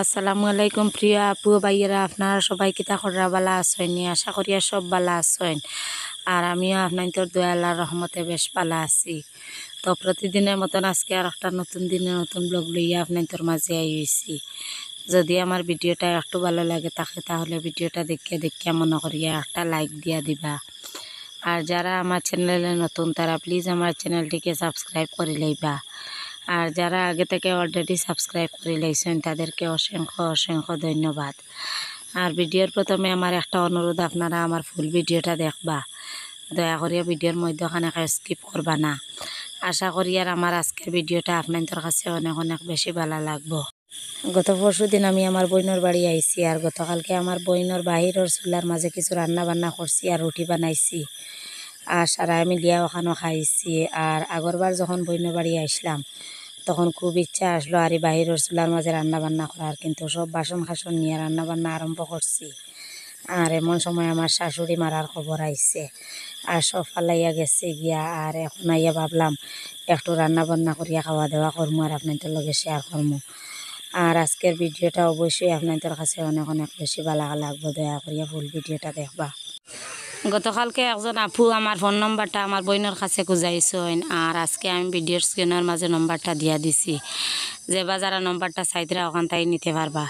আসসালামু আলাইকুম প্রিয় আপু ভাইয়েরা, আপনারা সবাই কিতা খররা বালা আছেন? আশা করি সব বালা আছেন। আর আমিও আপনাদের দয়া আল্লাহর রহমতে বেশ বালা আছি। তো প্রতিদিনের মতন আজকে আর একটা নতুন দিনে নতুন ব্লগ লইয়া আপনাদের মাঝে আইছি। যদি আমার ভিডিওটা একটু ভালো লাগে থাকে তাহলে ভিডিওটা দেখিয়া মনে করিয়া একটা লাইক দিয়া দিবা। আর যারা আমার চ্যানেলে নতুন তারা প্লিজ আমার চ্যানেলটিকে সাবস্ক্রাইব করে লইবা। আর যারা আগে থেকে অলরেডি সাবস্ক্রাইব করে লাইছেন তাদেরকে অসংখ্য অসংখ্য ধন্যবাদ। আর ভিডিওর প্রথমে আমার একটা অনুরোধ, আপনারা আমার ফুল ভিডিওটা দেখবা, দয়া করিয়া ভিডিওর মধ্যখানে স্কিপ করবা না। আশা করি আর আমার আজকের ভিডিওটা আপনাদের কাছে অনেক অনেক বেশি ভালো লাগবো। গত পরশু দিন আমি আমার বইনের বাড়ি আইছি। আর গতকালকে আমার বইনের বাহিরের চুলার মাঝে কিছু রান্না বান্না করছি আর রুটি বানাইছি। আর সারা মিলিয়া ওখানে খাইছি। আর আগরবার যখন বইনের বাড়ি আসলাম তখন খুব ইচ্ছা আসলো আর এই বাহিরের চুলার মাঝে রান্না বান্না করার, কিন্তু সব বাসন খাসন নিয়ে রান্না বান্না আরম্ভ করছি। আর এমন সময় আমার শাশুড়ি মারার খবর আইছে আর সব ফালাইয়া গেছে গিয়া। আর এখন আইয়া ভাবলাম একটু রান্না বান্না করিয়া খাওয়া দাওয়া করবো আর আপনাদের লগে শেয়ার করবো। আর আজকের ভিডিওটা অবশ্যই আপনাদের কাছে অনেক অনেক বেশি ভালো লাগবে, দয়া করিয়া ফুল ভিডিওটা দেখবা। গতকালকে একজন আপু আমার ফোন নম্বরটা আমার বোনের কাছে খুঁজাইছেন। আর আজকে আমি ভিডিওর স্ক্রিনের মাঝে নম্বরটা দিয়া দিছি, যে বা যারা নম্বরটা চাইতরা ওখান তাই নিতে পারবা।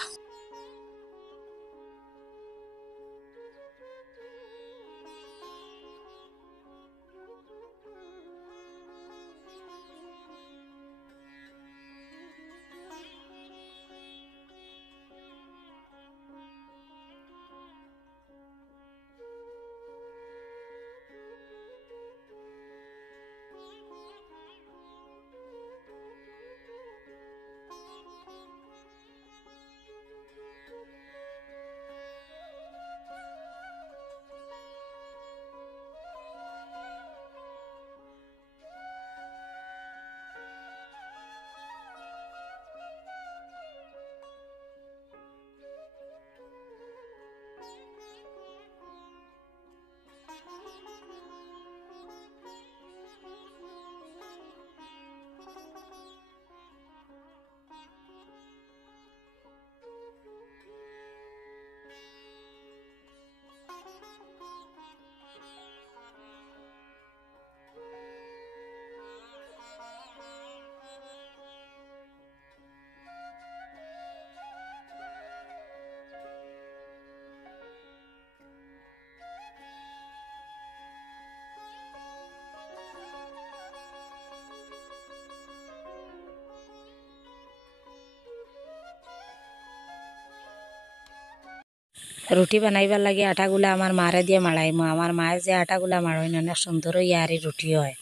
রুটি বানাইবার লাগে আটাগুলা আমার মারে দিয়ে মাড়াইমো। আমার মায়ে যে আটাগুলা মাড়াইন অনেক সুন্দর ইয়ারি রুটি হয়।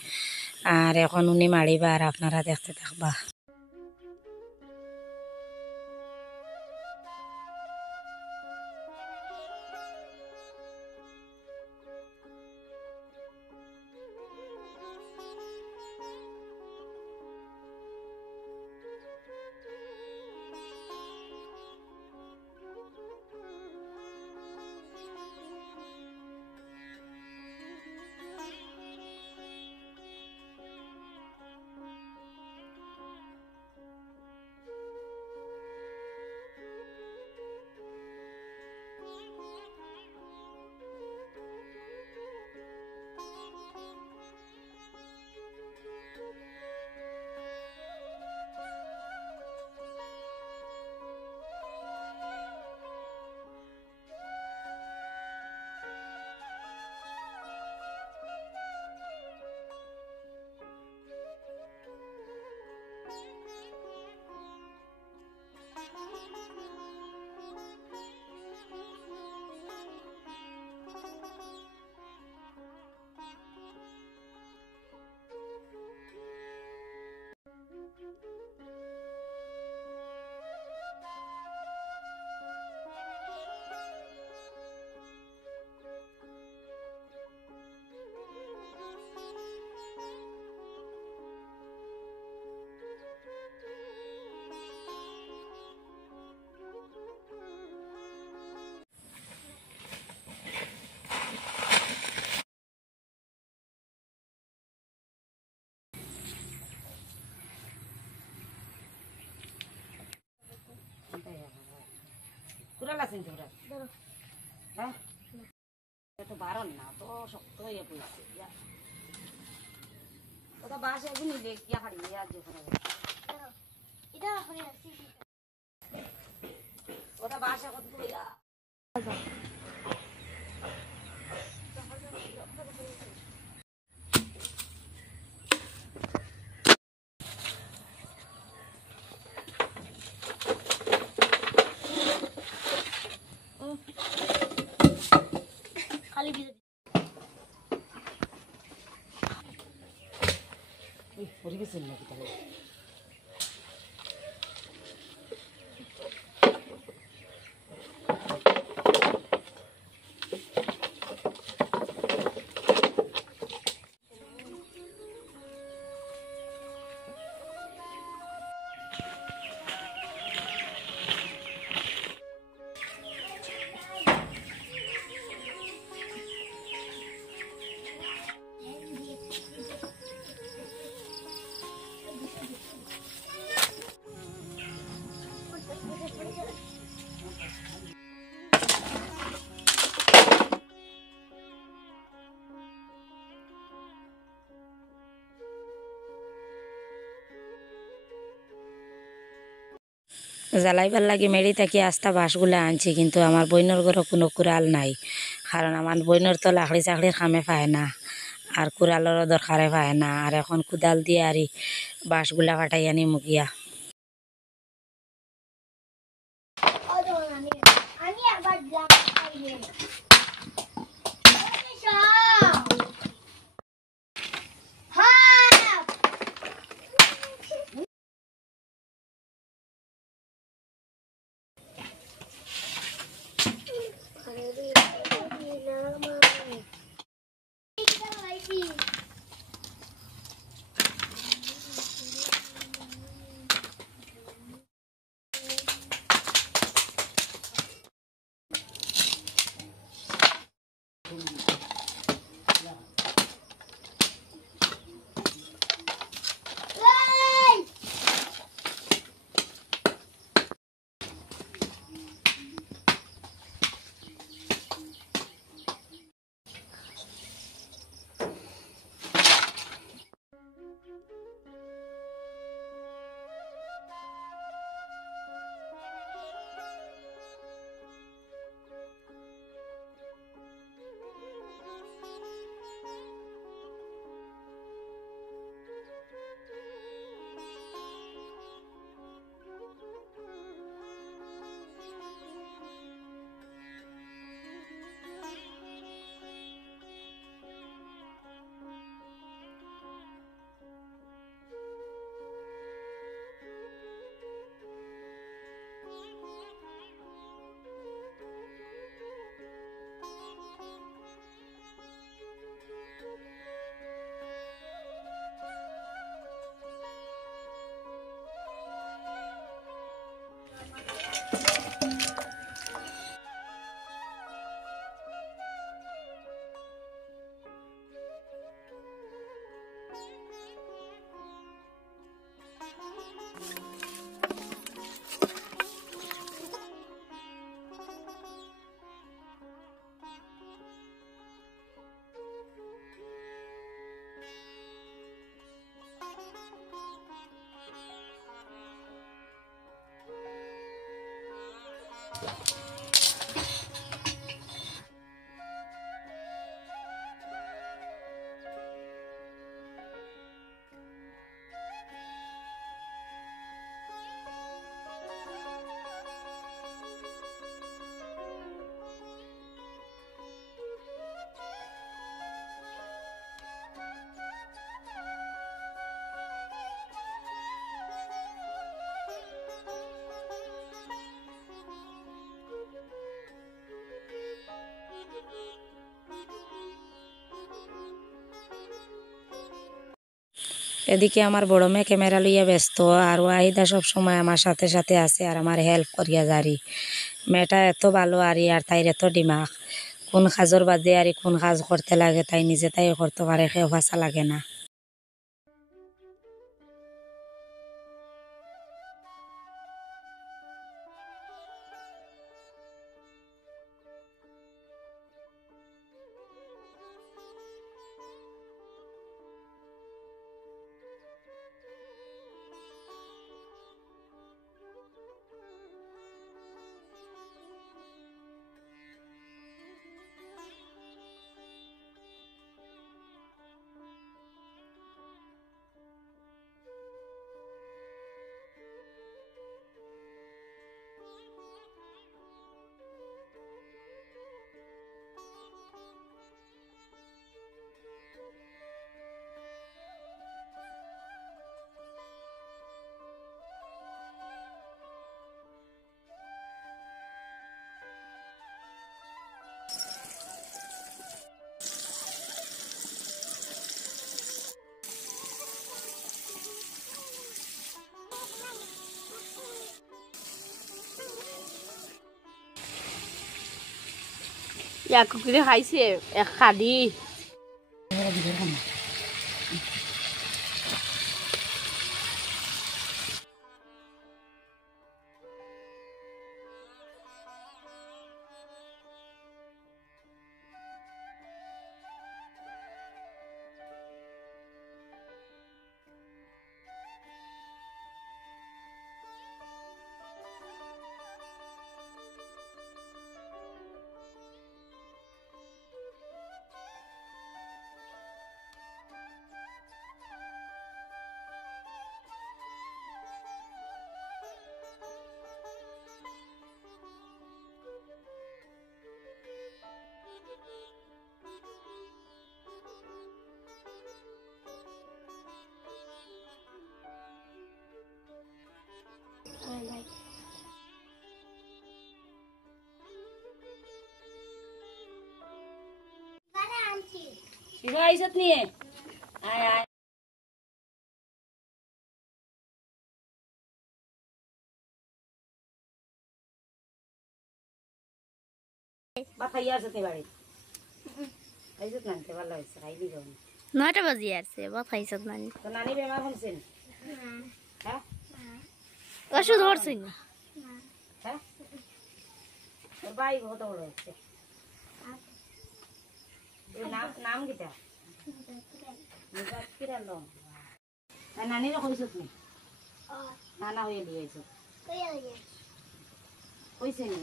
আর এখন উনি মাড়িবা আর আপনারা দেখতে থাকবা। বালা চিনতে পারে হ্যাঁ তো বারণ না তো শক্ত হয়ে পড়ছে ওটা বাসে একদিন নিলে কিয়া হারিয়ে আজ এটা ওটা বাসা কত কইরা খালি ভিজে ওই পড়ে গেছে নাকি তাহলে জ্বালাইবার লাগি মেড়ি থাকি আস্তা বাঁশগুলা আনছি কিন্তু আমার বইনের ঘরে কোনো কুড়াল নাই কারণ আমার বইনের তো লাকড়ি চাকড়ির খামে পায় না আর কুড়ালেরও দরকারে পায় না আর এখন কুদাল দিয়ে আর বাঁশগুলা ফাটাই আনি মুগিয়া এদিকে আমার বড় মেয়ে ক্যামেরা লইয়া ব্যস্ত আর ওয়াহিদা সব সময় আমার সাথে সাথে আছে আর আমার হেল্প করিয়া যারি মেয়েটা এত ভালো আর তাইর এত দিমাগ কোন কাজর বাদে আর কোন কাজ করতে লাগে তাই নিজে তাই করতে পারে কেউ ভাষা লাগে না। এক করে খাইছে এক খাদি শিবা আইসত নিয়ে আয় আয় বা খাইয়া আসত বাড়ি আইসত নানতে ভালো হয়েছে খাইলি যাও 9টা বাজে আসছে ভাত খাইছত নানি তো নানি বেমার হয়েছেন হ্যাঁ ওষুধ ধরছই না হ্যাঁ তোর ভাই কত বড় হচ্ছে নাম নাম কিটা নানিরা কইছত নি নানা হয়ে দিয়ে আইছ কইছে নি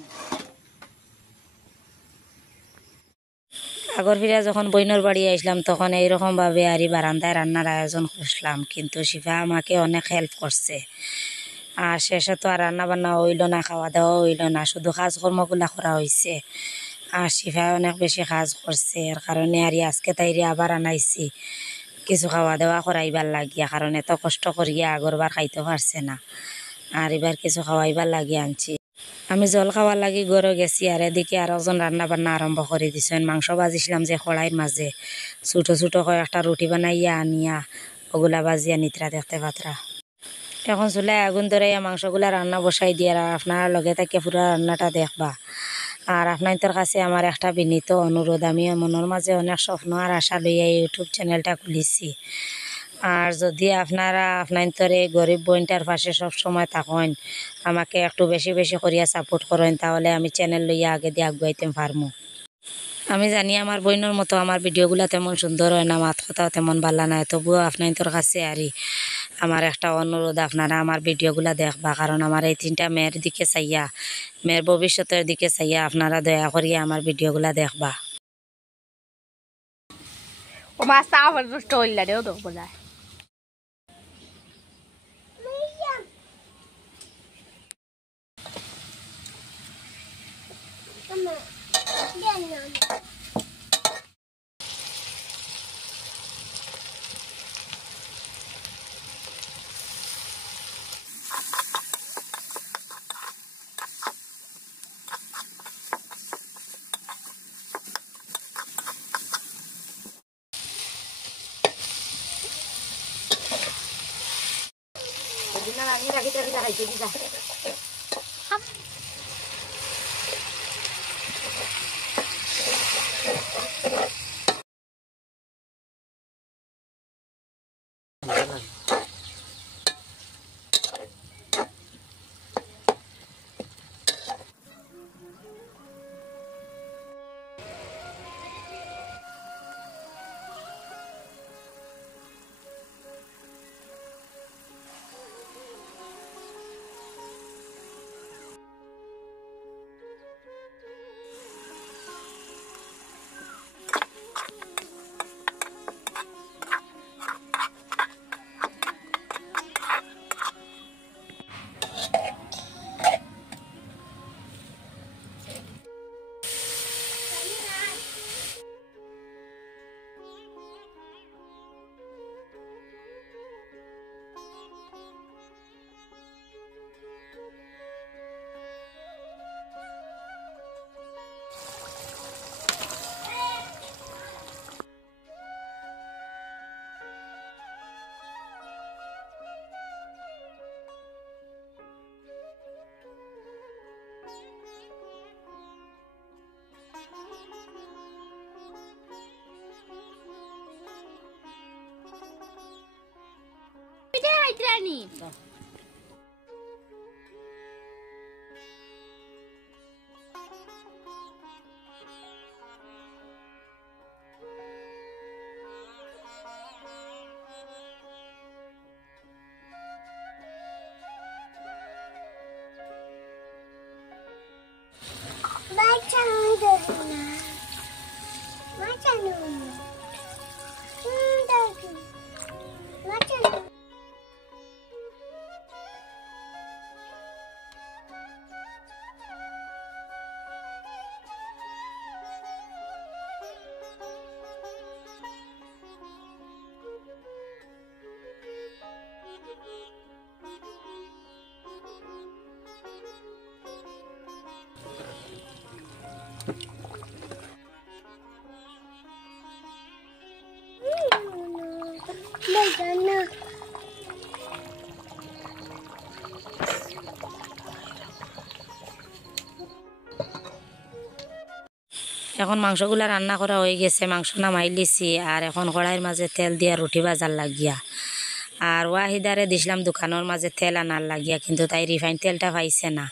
আগর ফিরা যখন বইনর বাড়ি আসলাম তখন এইরকম ভাবে আর বারান্দায় রান্নার আয়োজন করছিলাম, কিন্তু শিফা আমাকে অনেক হেল্প করছে। আর শেষে তো আর রান্না বান্না হইল না, খাওয়া দাওয়া হইল না, শুধু কাজকর্মগুলা করা হয়েছে। আর শিফা অনেক বেশি কাজ করছে, এর কারণে আর আজকে তাইরে আবার আনাইছি কিছু খাওয়া দাওয়া করাইবার লাগিয়া, কারণ এত কষ্ট করিয়া আগরবার খাইতে পারছে না, আর এবার কিছু খাওয়াইবার লাগিয়ে আনছি। আমি জল খাওয়ার লাগি গড়ে গেছি, আর এদিকে আর একজন রান্না বান্না আরম্ভ করে দিছেন। মাংস বাজিছিলাম যে কড়াইয়ের মাঝে, ছোটো ছোটো কয়েকটা রুটি বানাইয়া আনিয়া ওগুলা বাজিয়া নিত্রা দেখতে পাত্রা। এখন চুলায় আগুন ধরাইয়া মাংসগুলা রান্না বসাই দিয়ে, আর আপনার লগে থাকে পুরা রান্নাটা দেখবা। আর আপনাদের কাছে আমার একটা বিনীত অনুরোধ, আমি মনের মাঝে অনেক স্বপ্ন আর আশা লইয়া ইউটিউব চ্যানেলটা খুলিছি। আর যদি আপনারা আপনার এই গরিব বোনটার পাশে সবসময় থাকেন, আমাকে একটু বেশি বেশি করিয়া সাপোর্ট করেন, তাহলে আমি চ্যানেল লইয়া আগে দিয়ে আগুয়াইতে পারবো। আমি জানি আমার বোনের মতো আমার ভিডিওগুলো তেমন সুন্দর হয় না, মাত কথাও তেমন ভালো নয়, তবুও আপনাদের কাছে আরই আমার একটা অনুরোধ, আপনারা আমার ভিডিওগুলো দেখবা। কারণ আমার এই 3টা মেয়ের দিকে চাইয়া, মেয়ের ভবিষ্যতের দিকে চাইয়া আপনারা দয়া করিয়া আমার ভিডিওগুলো দেখবা। ও মাছ তা আবার দুষ্ট হইলা রেও তো বলা ইত্রানি এখন মাংসগুলা রান্না করা হয়ে গেছে, মাংস নামাই লিছি আর এখন কড়াইয়ের মাঝে তেল দিয়া রুটি বাজার লাগিয়া। আর ওয়াহিদারে দিছিলাম দোকানের মাঝে তেল আনার লাগিয়া, কিন্তু তাই রিফাইন তেলটা পাইছে না,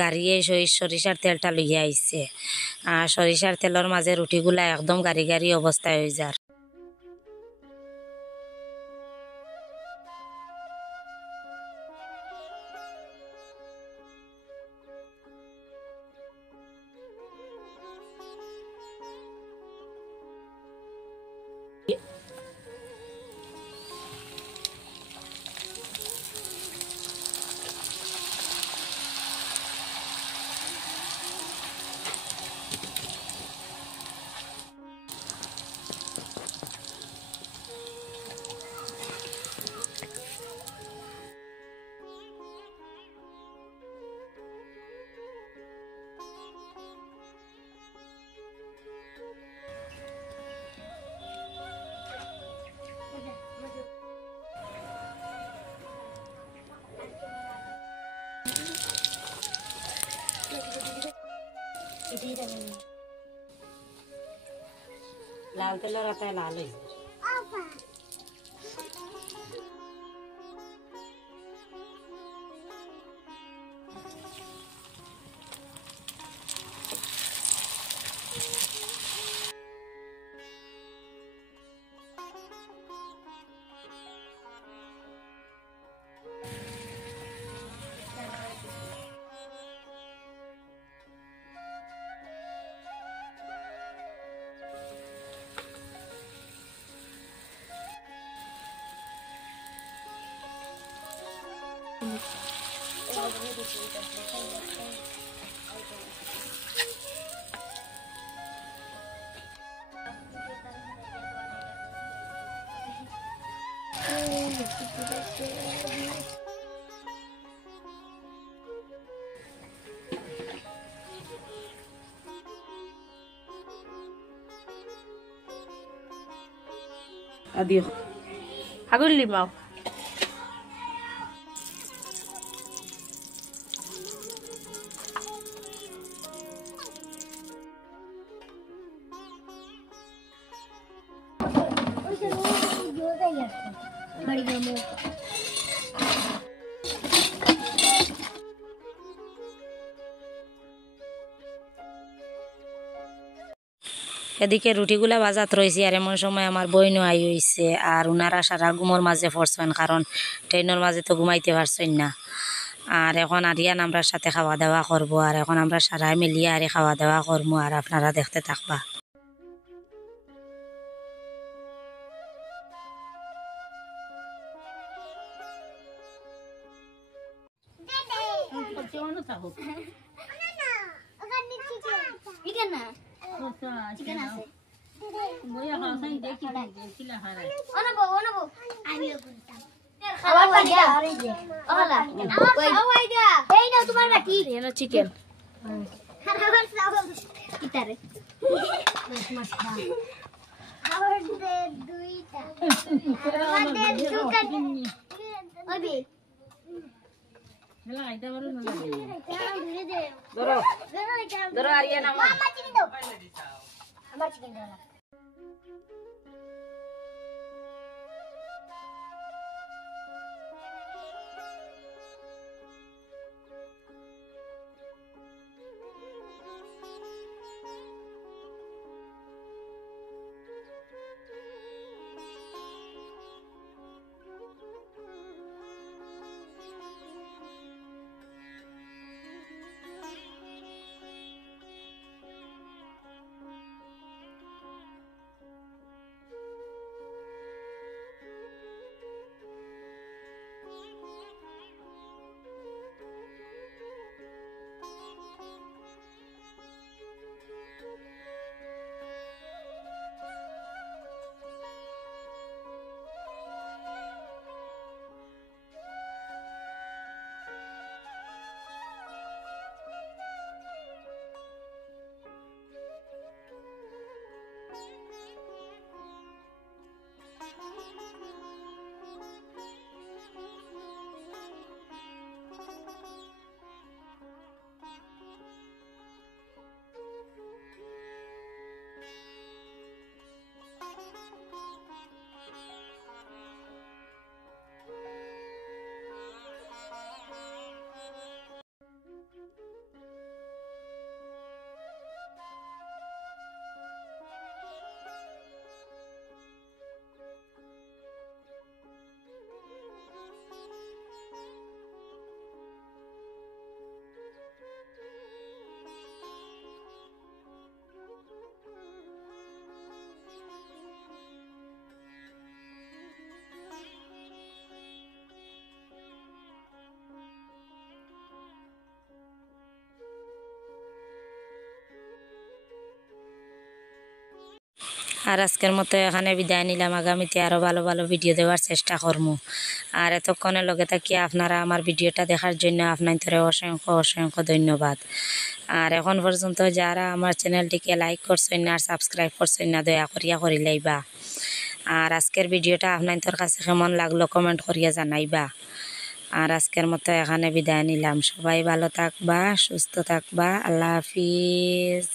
গাড়িয়ে সরিষার তেলটা লইয়া আইছে। আর সরিষার তেলের মাঝে রুটিগুলা একদম গাড়ি গাড়ি অবস্থায় হয়ে যার। লাল তেলের আটায় লাল হয়েছে। Adiós. আগুন লিমাও এদিকে রুটিগুলা বাজাত রয়েছে, আর এমন সময় আমার বইনও আই হয়েছে। আর উনারা সারা ঘুমোর মাঝে পড়ছেন, কারণ ট্রেনের মাঝে তো ঘুমাইতে পারছেন না। আর এখন আরিয়ান আমরা সাথে খাওয়া দাওয়া করব, আর এখন আমরা সারা মিলিয়ে আরে খাওয়া দাওয়া করবো, আর আপনারা দেখতে থাকবা। চিকেন ধরো আরিয়ান আমার আর আজকের মতো এখানে বিদায় নিলাম। আগামীতে আরও ভালো ভালো ভিডিও দেওয়ার চেষ্টা করবো। আর এতক্ষণের লগে থাকি আপনারা আমার ভিডিওটা দেখার জন্য আপনাদের অসংখ্য অসংখ্য ধন্যবাদ। আর এখন পর্যন্ত যারা আমার চ্যানেলটিকে লাইক করছেন না আর সাবস্ক্রাইব করছেন না, দয়া করিয়া করিলাইবা। আর আজকের ভিডিওটা আপনাদের কাছে কেমন লাগলো কমেন্ট করিয়া জানাইবা। আর আজকের মতো এখানে বিদায় নিলাম। সবাই ভালো থাকবা, সুস্থ থাকবা। আল্লাহ হাফিজ।